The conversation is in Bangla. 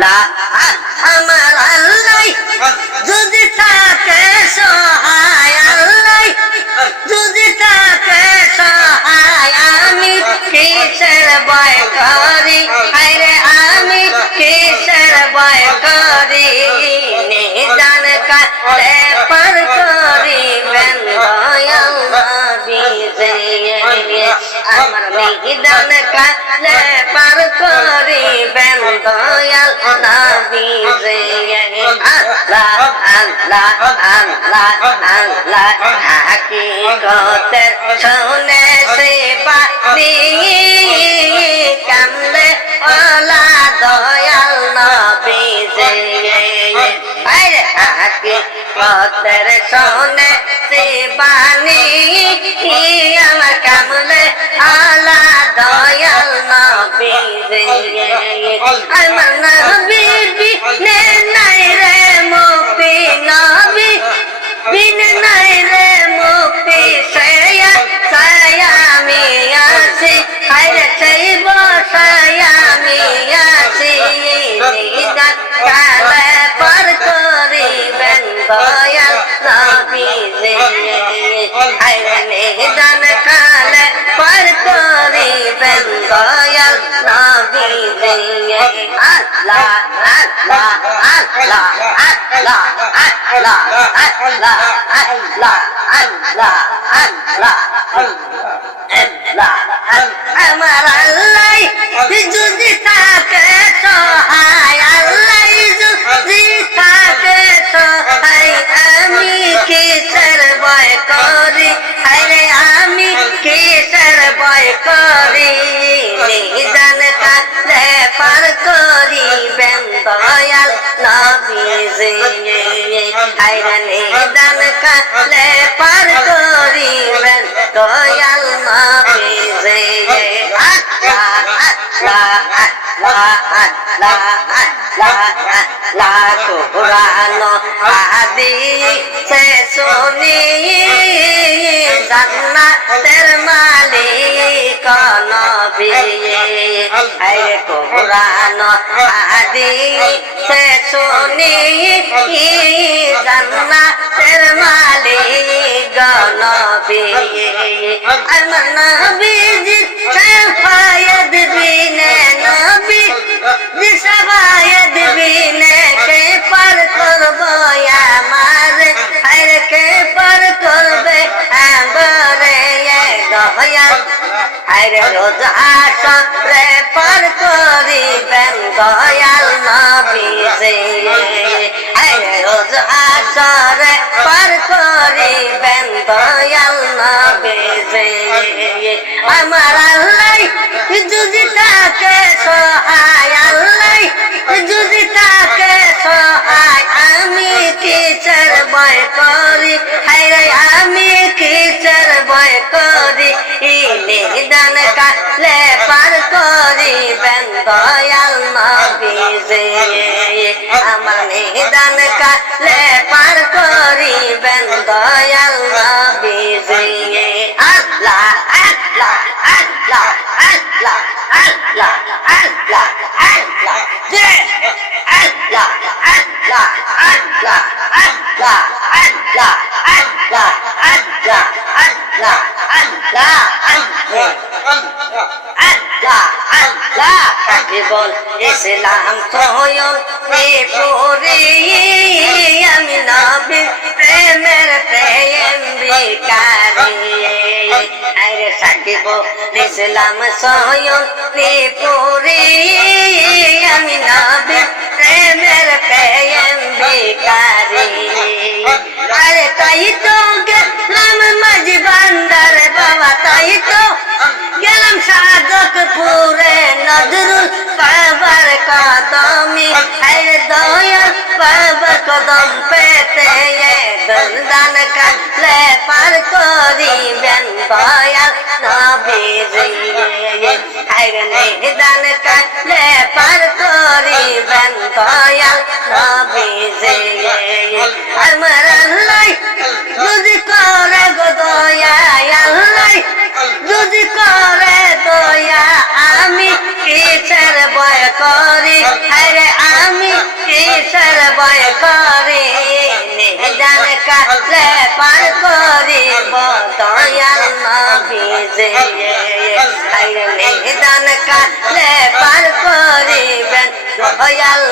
লা আমার আল্লাহ যদি থাকে সহায়, আল্লাহ যদি থাকে সহায়, আমি কিসের ভয় করি, হায়রে আমি কিসের ভয় করি, নিজান কালে পার করিবেন দয়াল নবী যে, আমার নিজান কালে পার করিবেন দয়াল নবী যে। আল্লাহ আল্লাহ আল্লাহ আল্লাহ হাকিকতের শুনে সে পানি কামলে ওলা দয়াল নবী যে, আরে হাকিকতের শুনে সে বাণী আমার কামলে ওলা দয়াল নবী যে, আমার নবী বিনে নাই রে মুক্তি, নবী বিনে নাই রে মুক্তি, সেয়া আমি আছি, হায়রে সেই বসায় আমি আছি, নিজান কালে পার করিবেন দয়াল নবী যে, হায়রে নিজান কালে পার করিবেন দয়াল নবী যে। আল্লাহ আল্লাহ আল্লাহ আল্লাহ আল্লাহ আল্লাহ আল্লাহ আল্লাহ আল্লাহ আল্লাহ আমার আল্লাহ যদি থাকে সহায়, আল্লাহ যদি থাকে সহায়, আমি কিসের ভয় করি, আরে আমি কিসের ভয় করি, নিজান কালে পার করিবেন দয়াল নবী যে, আরে নিজান কালে পার করিবেন দয়াল নবী যে। আল্লাহ আল্লাহ আল্লাহ আল্লাহ আল্লাহ আল্লাহ কুরআন হাদিসে শুনি জান্নাতের মালিক নবী, আরে কুরআন হাদিসে শুনি জান্নাতের মালিক নবী, আমার নবীজি শাফায়াত বিনে, নবী জি শাফায়াত বিনে কে পার করবো আমার, আরে কে পার করবে আমারে দয়াল, আরে রোজ আসরে পার করিবেন দয়াল নবী যে, আরে রোজ আসরে পার করিবেন দয়াল নবী যে, আমার আল্লাহ যদি থাকে সহায়, আল্লাহ যদি থাকে সহায়, আমি কিসের ভয় করি, হায়রে আমি কিসের ভয় করি, নিজান কালে পার করিবেন দয়াল নবী যে, আমার নিজান কালে পার করিবেন দয়াল নবী যে। আল্লাহ আল্লাহ আল্লাহ আল্লাহ আল্লাহ আল্লাহ আল্লাহ যে, আল্লাহ আল্লাহ আল্লাহ আল্লাহ আল্লাহ আল্লাহ আল্লাহ আল্লাহ আল্লাহ আল্লাহ আল্লাহ কেবল ইসলাম সয়ন পরে আমি নবী প্রেমের প্রেম বিকারি, আরে সাকিব ইসলাম সয়ন পরে আমি নবী প্রেমের প্রেম বিকারি, আরে তাই তো গেলাম মাঝি বান্দার বাবা, তাই তো গেলাম সাধকপুরে নজরুল বাবার কদমি, আরে দয়াল বাবার কদম পেতে দুলদান কালে পার করিবেন দয়াল নবী যে, আরে নিজান কালে পার করিবেন দয়াল নবী যে, আমার আল্লাহ যদি করে গো দয়া, আল্লাহ যদি করে দয়া, আমি কিসের ভয় করি, আরে আমি কিসের ভয় করি নিদান কালে পার করিব দয়াল নবীজি নিদান কালে পার করিবেন দয়াল